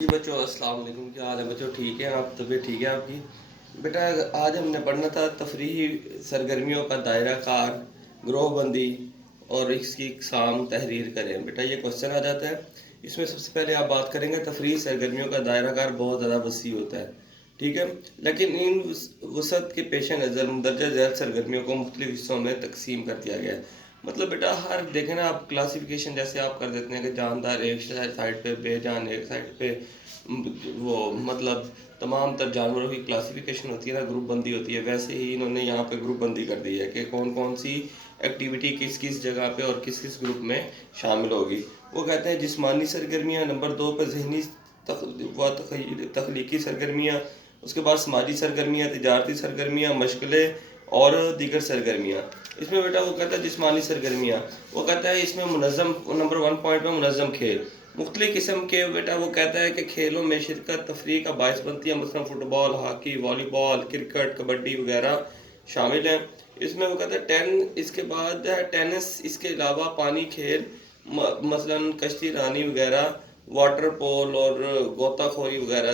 جی بچوں، السلام علیکم. کیا حال ہے بچوں؟ ٹھیک ہے آپ؟ طبیعت ٹھیک ہے آپ کی؟ بیٹا آج ہم نے پڑھنا تھا تفریحی سرگرمیوں کا دائرہ کار، گروہ بندی اور اس کی اقسام تحریر کریں. بیٹا یہ کوشچن آ جاتا ہے. اس میں سب سے پہلے آپ بات کریں گے تفریحی سرگرمیوں کا دائرہ کار بہت زیادہ وسیع ہوتا ہے، ٹھیک ہے، لیکن ان وسعت کے پیش نظر مندرجہ ذیل سرگرمیوں کو مختلف حصوں میں تقسیم کر دیا گیا ہے. مطلب بیٹا ہر دیکھیں نا آپ کلاسیفیکیشن جیسے آپ کر دیتے ہیں کہ جاندار ایک سائڈ پہ، بے جان ایک سائڈ پہ، وہ مطلب تمام تر جانوروں کی کلاسیفیکیشن ہوتی ہے نا، گروپ بندی ہوتی ہے، ویسے ہی انہوں نے یہاں پہ گروپ بندی کر دی ہے کہ کون کون سی ایکٹیویٹی کس کس جگہ پہ اور کس کس گروپ میں شامل ہوگی. وہ کہتے ہیں جسمانی سرگرمیاں، نمبر 2 پہ ذہنی و تخلیقی سرگرمیاں، اس کے بعد سماجی سرگرمیاں، تجارتی سرگرمیاں، مشغلے اور دیگر سرگرمیاں. اس میں بیٹا وہ کہتا ہے جسمانی سرگرمیاں، وہ کہتا ہے اس میں منظم نمبر 1 پوائنٹ میں منظم کھیل، مختلف قسم کے بیٹا وہ کہتا ہے کہ کھیلوں میں شرکت تفریح کا باعث بنتی ہے، مثلا فٹ بال، ہاکی، والی بال، کرکٹ، کبڈی وغیرہ شامل ہیں. اس میں وہ کہتا ہے اس کے بعد ہے ٹینس، اس کے علاوہ پانی کھیل مثلا کشتی رانی وغیرہ، واٹر پول اور غوطہ خوری وغیرہ،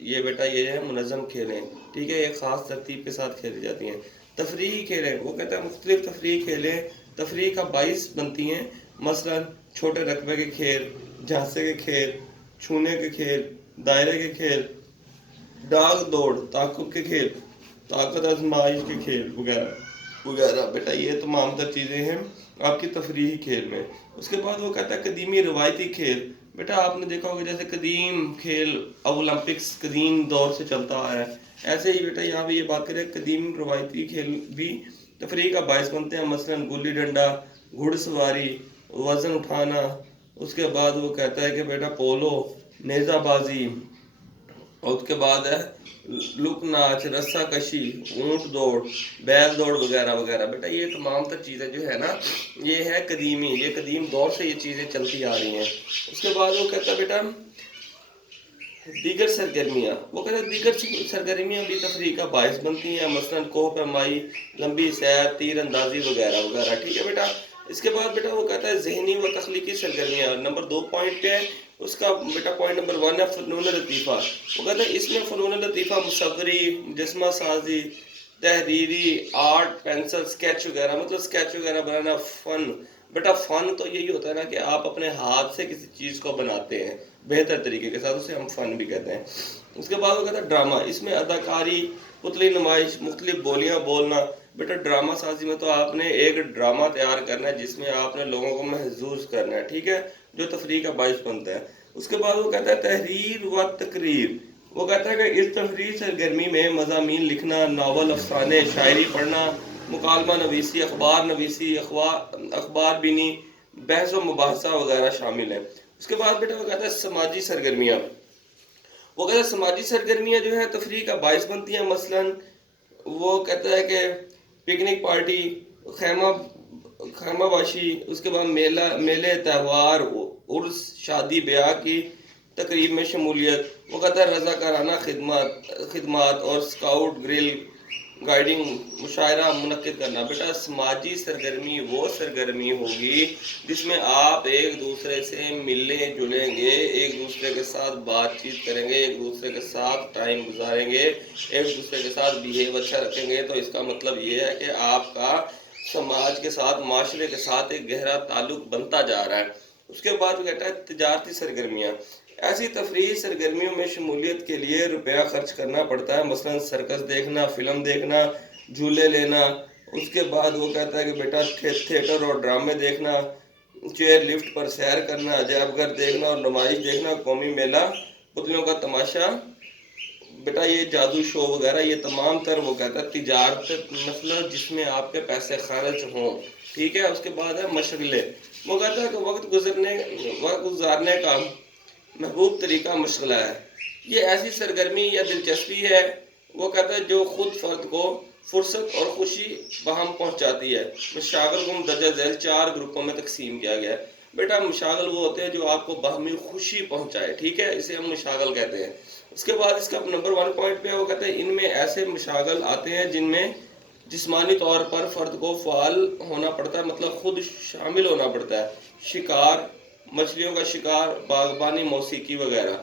یہ بیٹا یہ ہے منظم کھیلیں، ٹھیک ہے، ایک خاص ترتیب کے ساتھ کھیلی جاتی ہیں. تفریحی کھیلیں، وہ کہتا ہے مختلف تفریحی کھیلیں تفریح کا باعث بنتی ہیں، مثلا چھوٹے رقبے کے کھیل، جھانسے کے کھیل، چھونے کے کھیل، دائرے کے کھیل، ڈاگ دوڑ، تعاقب کے کھیل، طاقت آزمائش کے کھیل وغیرہ وغیرہ. بیٹا یہ تمام تر چیزیں ہیں آپ کی تفریحی کھیل میں. اس کے بعد وہ کہتا ہے قدیمی روایتی کھیل. بیٹا آپ نے دیکھا ہوگا جیسے قدیم کھیل اولمپکس قدیم دور سے چلتا آ رہا ہے، ایسے ہی بیٹا یہاں بھی یہ بات کریں قدیم روایتی کھیل بھی تفریح کا باعث بنتے ہیں، مثلا گلی ڈنڈا، گھڑ سواری، وزن اٹھانا. اس کے بعد وہ کہتا ہے کہ بیٹا پولو، نیزہ بازی، اور اس کے بعد ہے لک ناچ، رسہ کشی، اونٹ دوڑ، بیل دوڑ وغیرہ وغیرہ. بیٹا یہ تمام تر چیزیں جو ہے نا یہ ہے قدیمی، یہ قدیم دور سے یہ چیزیں چلتی آ رہی ہیں. اس کے بعد وہ کہتا ہے بیٹا دیگر سرگرمیاں، وہ کہتا ہے دیگر سرگرمیاں بھی تفریح کا باعث بنتی ہیں، مثلا کوہ پیمائی، لمبی سیر، تیر اندازی وغیرہ وغیرہ، ٹھیک ہے بیٹا. اس کے بعد بیٹا وہ کہتا ہے ذہنی و تخلیقی سرگرمیاں، نمبر 2 پوائنٹ پہ ہے اس کا بیٹا پوائنٹ نمبر 1 ہے فنون لطیفہ. وہ کہتا ہے اس میں فنون لطیفہ مصوری، مجسمہ سازی، تحریری، آرٹ، پینسل، اسکیچ وغیرہ، مطلب اسکیچ وغیرہ بنانا فن. بیٹا فن تو یہی ہوتا ہے نا کہ آپ اپنے ہاتھ سے کسی چیز کو بناتے ہیں بہتر طریقے کے ساتھ، اسے ہم فن بھی کہتے ہیں. اس کے بعد وہ کہتا ہے ڈرامہ، اس میں اداکاری، پتلی نمائش، مختلف بولیاں بولنا. بیٹا ڈرامہ سازی میں تو آپ نے ایک ڈرامہ تیار کرنا ہے جس میں آپ نے لوگوں کو محظوظ کرنا ہے، ٹھیک ہے، جو تفریح کا باعث بنتا ہے. اس کے بعد وہ کہتا ہے تحریر و تقریر. وہ کہتا ہے کہ اس تفریح سرگرمی میں مضامین لکھنا، ناول، افسانے، شاعری پڑھنا، مکالمہ نویسی، اخبار نویسی، اخبار بینی، بحث و مباحثہ وغیرہ شامل ہیں. اس کے بعد بیٹا وہ کہتا ہے سماجی سرگرمیاں. وہ کہتا ہے سماجی سرگرمیاں جو ہے تفریح کا باعث بنتی ہیں، مثلا وہ کہتا ہے کہ پکنک پارٹی، خیمہ باشی، اس کے بعد میلے، تہوار، عرس، شادی بیاہ کی تقریب میں شمولیت. وہ کہتا ہے رضاکارانہ خدمات اور اسکاؤٹ گریل گائیڈنگ مشاعرہ منعقد کرنا. بیٹا سماجی سرگرمی وہ سرگرمی ہوگی جس میں آپ ایک دوسرے سے ملیں جلیں گے، ایک دوسرے کے ساتھ بات چیت کریں گے، ایک دوسرے کے ساتھ ٹائم گزاریں گے، ایک دوسرے کے ساتھ بیہیو اچھا رکھیں گے. تو اس کا مطلب یہ ہے کہ آپ کا سماج کے ساتھ، معاشرے کے ساتھ ایک گہرا تعلق بنتا جا رہا ہے. اس کے بعد وہ کہتا ہے تجارتی سرگرمیاں. ایسی تفریحی سرگرمیوں میں شمولیت کے لیے روپیہ خرچ کرنا پڑتا ہے، مثلا سرکس دیکھنا، فلم دیکھنا، جھولے لینا. اس کے بعد وہ کہتا ہے کہ بیٹا تھیٹر اور ڈرامے دیکھنا، چیئر لفٹ پر سیر کرنا، عجائب گھر دیکھنا اور نمائش دیکھنا، قومی میلہ، پتلیوں کا تماشا، بیٹا یہ جادو شو وغیرہ، یہ تمام تر وہ کہتا ہے تجارت، مطلب جس میں آپ کے پیسے خرچ ہوں، ٹھیک ہے. اس کے بعد ہے مشغلے. وہ کہتا ہے کہ وقت گزارنے کا محبوب طریقہ مشغلہ ہے. یہ ایسی سرگرمی یا دلچسپی ہے، وہ کہتا ہے جو خود فرد کو فرصت اور خوشی بہم پہنچاتی ہے. مشاغل کو مندرجہ ذیل 4 گروپوں میں تقسیم کیا گیا ہے. بیٹا مشاغل وہ ہوتے ہیں جو آپ کو باہمی خوشی پہنچائے، ٹھیک ہے، اسے ہم مشاغل کہتے ہیں. اس کے بعد اس کا نمبر 1 پوائنٹ پہ ہے، وہ کہتے ہیں ان میں ایسے مشاغل آتے ہیں جن میں جسمانی طور پر فرد کو فعال ہونا پڑتا ہے، مطلب خود شامل ہونا پڑتا ہے. شکار، مچھلیوں کا شکار، باغبانی، موسیقی وغیرہ.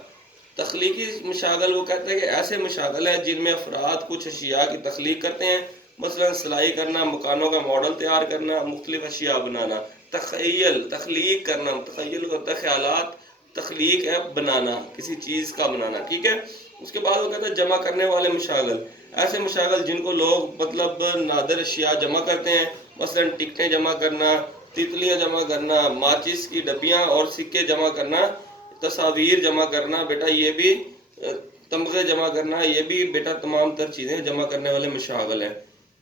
تخلیقی مشاغل وہ کہتے ہیں کہ ایسے مشاغل ہیں جن میں افراد کچھ اشیاء کی تخلیق کرتے ہیں، مثلا سلائی کرنا، مکانوں کا ماڈل تیار کرنا، مختلف اشیاء بنانا۔ تخلیق کرنا، تخیل ہوتا ہے خیالات، تخلیق ہے بنانا، کسی چیز کا بنانا، ٹھیک ہے۔ اس کے بعد وہ کہتا ہے جمع کرنے والے مشاغل، ایسے مشاغل جن کو لوگ مطلب نادر اشیاء جمع کرتے ہیں، مثلا ٹکٹیں جمع کرنا، تتلیاں جمع کرنا، ماچس کی ڈبیاں اور سکے جمع کرنا، تصاویر جمع کرنا، بیٹا یہ بھی تمغے جمع کرنا، یہ بھی بیٹا تمام تر چیزیں جمع کرنے والے مشاغل ہیں۔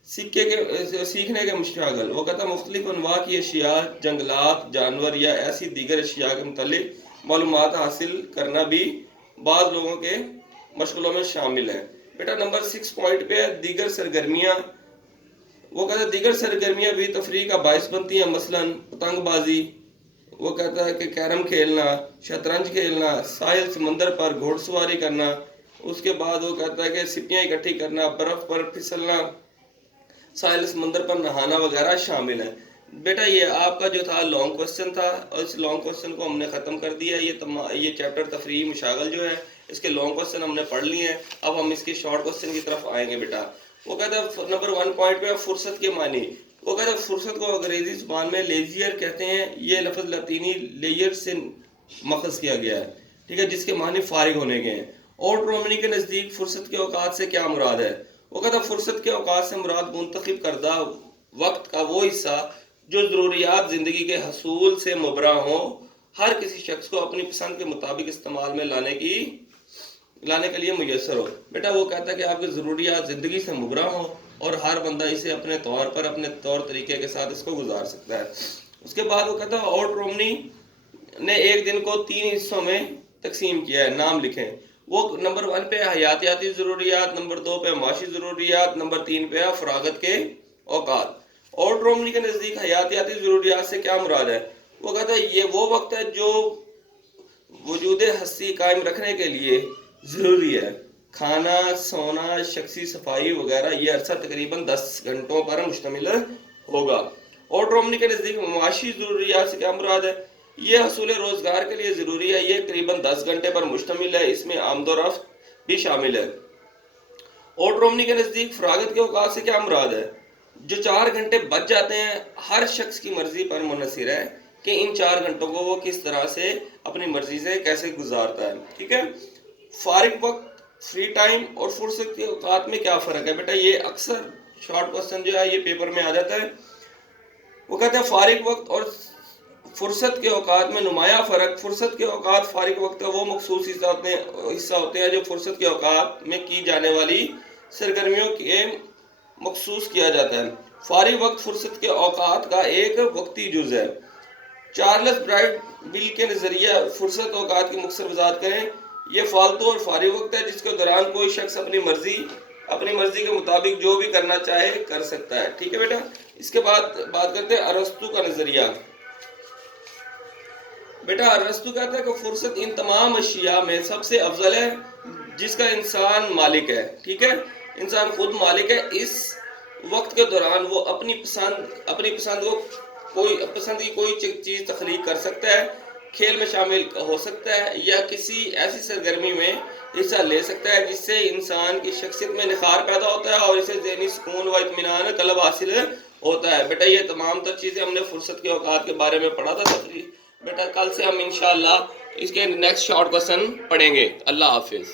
سیکھنے کے مشاغل، وہ کہتا ہے مختلف انواع کی اشیاء، جنگلات، جانور یا ایسی دیگر اشیاء کے متعلق معلومات حاصل کرنا بھی بعض لوگوں کے مشغلوں میں شامل ہے۔ بیٹا نمبر 6 پوائنٹ پہ ہے دیگر سرگرمیاں، وہ کہتا ہے دیگر سرگرمیاں بھی تفریح کا باعث بنتی ہیں، مثلا پتنگ بازی، وہ کہتا ہے کہ کیرم کھیلنا، شطرنج کھیلنا، ساحل سمندر پر گھوڑ سواری کرنا، اس کے بعد وہ کہتا ہے کہ سپیاں اکٹھی کرنا، برف پر پھسلنا، ساحل سمندر پر نہانا وغیرہ شامل ہیں۔ بیٹا یہ آپ کا جو تھا لانگ کوسچن تھا، اور اس لانگ کوسچن کو ہم نے ختم کر دیا۔ یہ چیپٹر تفریحی مشاغل جو ہے اس کے لانگ کوسچن ہم نے پڑھ لیے ہیں، اب ہم اس کے شارٹ کوسچن کی طرف آئیں گے بیٹا۔ وہ کہتا ہے نمبر 1 پوائنٹ پہ فرصت کے معنی، وہ کہتا ہے فرصت کو انگریزی زبان میں لیزیئر کہتے ہیں، یہ لفظ لاطینی لیئر سے ماخذ کیا گیا ہے، ٹھیک ہے، جس کے معنی فارغ ہونے کے ہیں۔ اور رومنی کے نزدیک فرصت کے اوقات سے کیا مراد ہے؟ وہ کہتا ہے فرصت کے اوقات سے مراد منتخب کردہ وقت کا وہ حصہ جو ضروریات زندگی کے حصول سے مبرا ہوں، ہر کسی شخص کو اپنی پسند کے مطابق استعمال میں لانے کے لیے میسر ہو۔ بیٹا وہ کہتا ہے کہ آپ کی ضروریات زندگی سے مبرا ہوں اور ہر بندہ اسے اپنے طور پر، اپنے طور طریقے کے ساتھ اس کو گزار سکتا ہے۔ اس کے بعد وہ کہتا ہے اور رومنی نے ایک دن کو 3 حصوں میں تقسیم کیا ہے، نام لکھیں۔ وہ نمبر 1 پہ حیاتیاتی ضروریات، نمبر 2 پہ معاشی ضروریات، نمبر 3 پہ فراغت کے اوقات۔ اور رومنی کے نزدیک حیاتیاتی ضروریات سے کیا مراد ہے؟ وہ کہتا ہے یہ وہ وقت ہے جو وجود ہستی قائم رکھنے کے لیے ضروری ہے، کھانا، سونا، شخصی صفائی وغیرہ، یہ عرصہ تقریباً 10 گھنٹوں پر مشتمل ہوگا۔ اور رومنی کے نزدیک معاشی ضروریات سے کیا مراد ہے؟ یہ حصول روزگار کے لیے ضروری ہے، یہ قریباً 10 گھنٹے پر مشتمل ہے، اس میں آمد و رفت بھی شامل ہے۔ اور رومنی کے نزدیک فراغت کے اوقات سے کیا مراد ہے؟ جو 4 گھنٹے بچ جاتے ہیں ہر شخص کی مرضی پر منحصر ہے کہ ان 4 گھنٹوں کو وہ کس طرح سے اپنی مرضی سے کیسے گزارتا ہے، ٹھیک ہے۔ فارغ وقت، فری ٹائم اور فرصت کے اوقات میں کیا فرق ہے؟ بیٹا یہ اکثر شارٹ کوسچن جو ہے یہ پیپر میں آ جاتا ہے۔ وہ کہتے ہیں فارغ وقت اور فرصت کے اوقات میں نمایاں فرق۔ فرصت کے اوقات فارغ وقت کا وہ مخصوص حصہ ہوتے ہیں جو فرصت کے اوقات میں کی جانے والی سرگرمیوں کے مخصوص کیا جاتا ہے۔ فارغ وقت فرصت کے اوقات کا ایک وقتی جز ہے۔ چارلس برائٹ بل کے نظریہ فرصت اوقات کی مختصر وضاحت کریں۔ یہ فالتو اور فارغ وقت ہے جس کے دوران کوئی شخص اپنی مرضی کے مطابق جو بھی کرنا چاہے کر سکتا ہے، ٹھیک ہے بیٹا۔ اس کے بعد بات کرتے ہیں ارسطو کا نظریہ۔ بیٹا ارسطو کہتا ہے کہ فرصت ان تمام اشیاء میں سب سے افضل ہے جس کا انسان مالک ہے، ٹھیک ہے، انسان خود مالک ہے۔ اس وقت کے دوران وہ اپنی پسند کی کوئی چیز تخلیق کر سکتا ہے، کھیل میں شامل ہو سکتا ہے یا کسی ایسی سرگرمی میں حصہ لے سکتا ہے جس سے انسان کی شخصیت میں نکھار پیدا ہوتا ہے اور اسے ذہنی سکون و اطمینان طلب حاصل ہوتا ہے۔ بیٹا یہ تمام تر چیزیں ہم نے فرصت کے اوقات کے بارے میں پڑھا تھا تفریح۔ بیٹا کل سے ہم انشاءاللہ اس کے نیکسٹ شارٹ کوسچن پڑھیں گے۔ اللہ حافظ۔